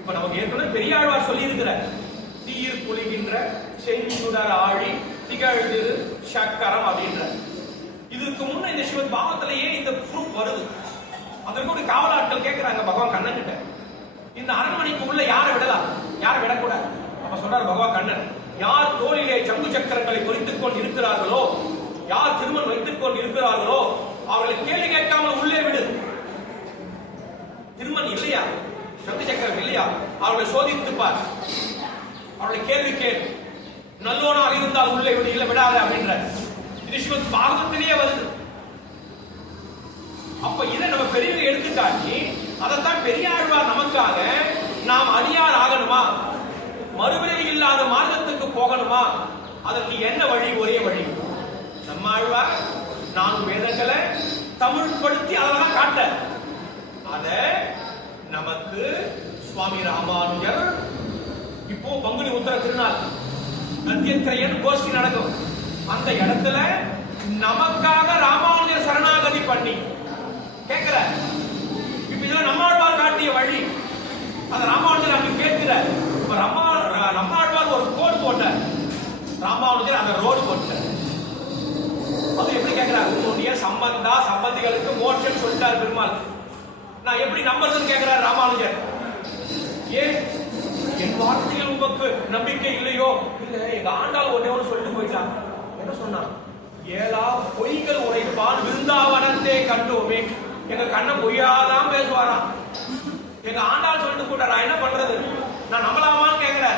இப்ப நமக்கு ஏற்கனவே பெரியாழ்வார் சொல்லி இருக்கிறார், தீயிற் பொழிகின்ற செஞ்சுடர் ஆழி திகழ்திரு சக்கரம் அப்படின்ற. இதுக்கு முன்ன இந்த சிவத் பாவத்திலேயே இந்த ப்ரூஃப் வருது. அதற்கு ஒரு காவலாட்கள் கேட்கிறாங்க பகவான் கண்ணன் கிட்ட, இந்த அரண்மனைக்கு உள்ள யாரை விடலாம், யாரை விடக்கூடாது. அப்ப சொல்றாரு பகவான் கண்ணன், யார் தோளிலே சங்கு சக்கரங்களை பொறித்துக் கொண்டு இருக்கிறார்களோ, யார் திருமணம் வைத்துக் கொண்டு இருக்கிறார்களோ அவர்களை கேள்வி கேட்காமல் உள்ளே விடு. திருமணம் இல்லையா, சங்கு சக்கரம் இல்லையா, அவர்களை சோதித்துப்பார், அவர்களை கேள்வி கேள், நல்லோனாக இருந்தால் உள்ளே விடு, இல்ல விடாத அப்படின்ற. இது ஸ்ரீமத் பாகவத்திலேயே வருது. அப்ப இதை நம்ம பெரியவங்க எடுத்துக்காட்டி அதைத்தான் பெரியாழ்வார் நமக்காக, நாம் அடியார் ஆகணுமா, மறுபிறவி இல்லாத மார்க்கத்துக்கு போகணுமா, அதற்கு என்ன வழி, ஒரே வழி. நம்ம ஆழ்வார் 4 வேதங்களை தமிழ் படுத்தி அதெல்லாம் காட்ட, அத நமக்கு சுவாமி ராமானுஜர் இப்போ பங்குனி உத்தர திருநாள் நத்தியத்திரையன் கோஷ்டி நடக்கும். அந்த இடத்துல நமக்காக ராமானுஜர் சரணாகதி பண்ணி கேட்கிற. இப்ப இதுல நம்மாழ்வார் காட்டிய வழி, அந்த ராமானுஜர் அங்க கேட்கிற. இப்ப நம்மாழ்வார் ஒரு கோடு போட்டார், ராமானுஜர் அந்த ரோடு போட்டார். அது எப்படி கேட்கிறார், உன்னுடைய சம்பந்தா சம்பந்திகளுக்கு மோட்சம் சொல்லிட்டார் பெருமாள், நான் எப்படி நம்புறதுன்னு கேட்கிறார் ராமானுஜர். ஏன் என் வார்த்தையில் உங்களுக்கு நம்பிக்கை இல்லையோ? இல்ல, எங்க ஆண்டாள் ஒன்னே ஒன்று சொல்லிட்டு போயிட்டான். என்ன சொன்னா, ஏலா பொய்கள் உரைப்பான் விருந்தாவனத்தை கண்டோமே. எங்க கண்ண பொய்யாதான் பேசுவாராம். எங்க ஆண்டாள் சொல்லிட்டு போட்டா நான் என்ன பண்றது, நான் நம்பலாமான்னு கேட்கிற.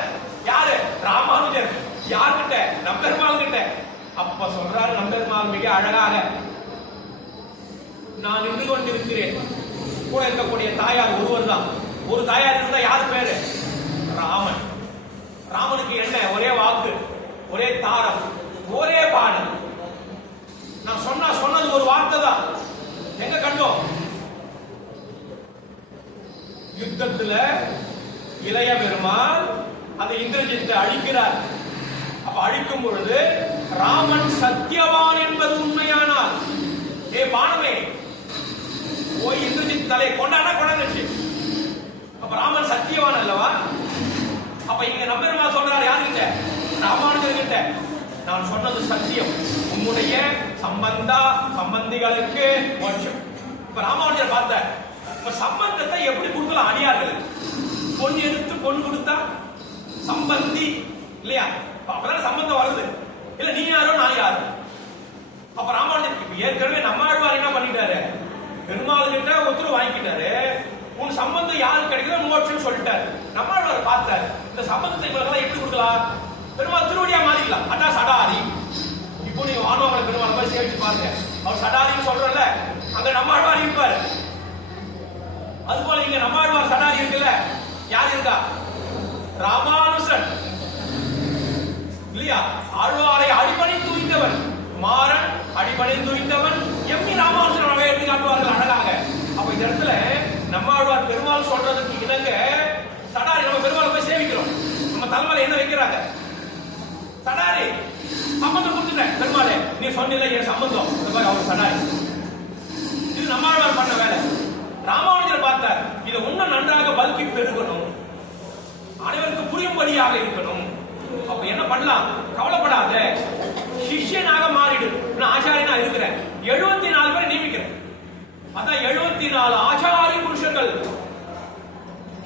யாரு? ராமானுஜர். யார்கிட்ட? நம்பெருமாள் கிட்ட. அப்ப சொல்றாரு நம்பெருமாள் மிக அழகாக, நான் நின்று கொண்டிருக்கிறேன், கூட இருக்கக்கூடிய தாயார் ஒருவர் தான். ஒரு தாயார் இருந்தா யாரு பேரு? ராமன். ராமனுக்கு என்ன? ஒரே வாக்கு, ஒரே தாரம், ஒரே பாடம். நான் சொன்னது ஒரு வார்த்தை தான். எங்க கண்டோம்? யுத்தத்துல இளைய பெருமாள் அந்த இந்திரஜித்தை அழிக்கிறார். அப்ப அழிக்கும் பொழுது ராமன் சத்தியவான் என்பது உண்மையானால், ஏ பானமே போய் இந்திரஜித் தலை கொண்டாடா கொண்டாந்துச்சு. அப்ப ராமன் சத்தியவான் அல்லவா? அப்ப இங்க நம்பெருமா சொல்றாரு யாருகிட்ட? ராமானுஜர் கிட்ட. நான் சொன்னது சத்தியம், உன்னுடைய சம்பந்திகளுக்கு மோட்சம். இப்ப ராமானுஜர் பார்த்த, இப்ப சம்பந்தத்தை எப்படி கொடுக்கலாம் அடியார்கள்? பொன் எடுத்து பொன் கொடுத்தா சம்பந்தி இல்லையா? அப்பதான் சம்பந்தம் வருது. இல்ல நீ யாரோ நான் யாரோ. அப்ப ராமானுஜர் ஏற்கனவே நம்மாழ்வார் என்ன பண்ணிட்டாரு, பெருமாள் கிட்ட ஒத்துரு வாங்கிட்டாரு. உன் சம்பந்தம் யாருக்கு கிடைக்குதோ மோட்சம் சொல்லிட்டாரு. நம்மாழ்வார் பார்த்தாரு, இந்த சம்பந்தத்தை இவர்களெல்லாம் எப்படி கொடுக்கலாம்? பெருமாள் திருவடியா மாறிக்கலாம். அதான் சடாரி. இப்போ நீங்க வானவங்களை பெருமாள் மாதிரி சேர்த்து பாருங்க, அவர் சடாரின்னு சொல்றல, அங்க நம்மாழ்வார் இருப்பாரு. அது போல இங்க நம்மாழ்வார் சடாரி இருக்குல்ல, யார் இருக்கா? ராமானுஜன் இல்லையா? ஆழ்வாரை அடிபணி துணிந்தவன், மாறன் அடிபணி துணிந்தவன் எப்படி ராமானுஜன் எடுத்து காட்டுவார்கள் அழகாக. அப்ப இந்த இடத்துல நம்மாழ்வார் பெருமாள் சொல்றதுக்கு இணங்க சடாரி, நம்ம பெருமாள் போய் சேவிக்கிறோம், நம்ம தலைமையில என்ன வைக்கிறாங்க? சடாரி. சம்பந்தம் கொடுத்துட்டேன் பெருமாளே, நீ சொன்னில்ல என் சம்பந்தம், இந்த மாதிரி அவர் சடாரி. இது நம்மாழ்வார் பண்ண வேலை. ராமானுஜர் பார்த்தார், இதை இன்னும் நன்றாக பல்கி பெருகணும், அனைவருக்கு புரியும்படியாக இருக்கணும். அப்ப என்ன பண்ணலாம்? கவலைப்படாத, சிஷ்யனாக மாறிடு. நான் ஆச்சாரியனா இருக்கிறேன், 74 பேரை நியமிக்கிறேன். அதான் 74 ஆச்சாரிய புருஷர்கள்.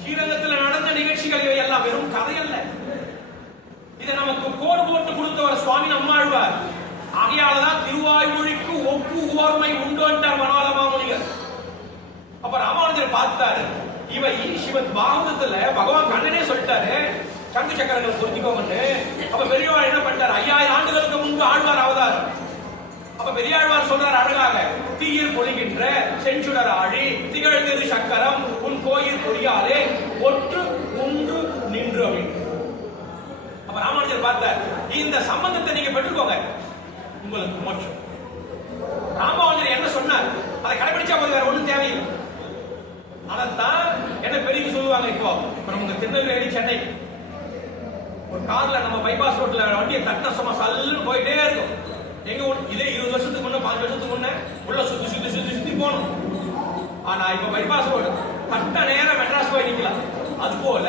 ஸ்ரீரங்கத்தில் நடந்த நிகழ்ச்சிகள் இவை எல்லாம் வெறும் கதை அல்ல. இதை நமக்கு கோடு போட்டு கொடுத்தவர் சுவாமி நம்மாழ்வார். ஆகையாலதான் திருவாய்மொழிக்கு ஒப்பு ஓர்மை உண்டு என்றார் மனோரமாமுனிகள். அப்ப ராமானுஜர் பார்த்தாரு, இவை சிவத் பாகவதத்துல பகவான் கண்ணனே சொல்லிட்டாரு, சங்கு சக்கரங்களை பொருத்திக்கோங்க. அப்ப பெரியவாள் என்ன பண்ணிட்டார்? 5000 ஆண்டுகளுக்கு முன்பு ஆழ்வார் அவதாரம். அப்ப பெரியாழ்வார் சொல்றார் அழகாக, தீயில் பொழிகின்ற செஞ்சுடர் ஆழி திகழ்திரு சக்கரம் உன் கோயில் பொறியாலே ஒற்று உண்டு நின்று அப்படின்னு. அப்ப ராமானுஜர் பார்த்தார், இந்த சம்பந்தத்தை நீங்க பெற்றுக்கோங்க, உங்களுக்கு மோட்சம். ராமானுஜர் என்ன சொன்னார் அதை கடைபிடிச்சா போது, வேற ஒண்ணும் தேவையில்லை. அதான் என்ன பெரிய சொல்லுவாங்க. இப்போ நமக்கு திருநெல்வேலி சென்னை ஒரு கார்ல நம்ம பைபாஸ் ரோட்ல வண்டியை தட்டின சும்மா சல்லுன்னு போயிட்டே இருக்கும். எங்க இதே 20 வருஷத்துக்கு முன்ன 5 வருஷத்துக்கு முன்ன உள்ள சுத்தி போகணும். ஆனா இப்ப பைபாஸ் ரோடு கட்ட நேரம் மெட்ராஸ் போய் நிக்கலாம். அதுபோல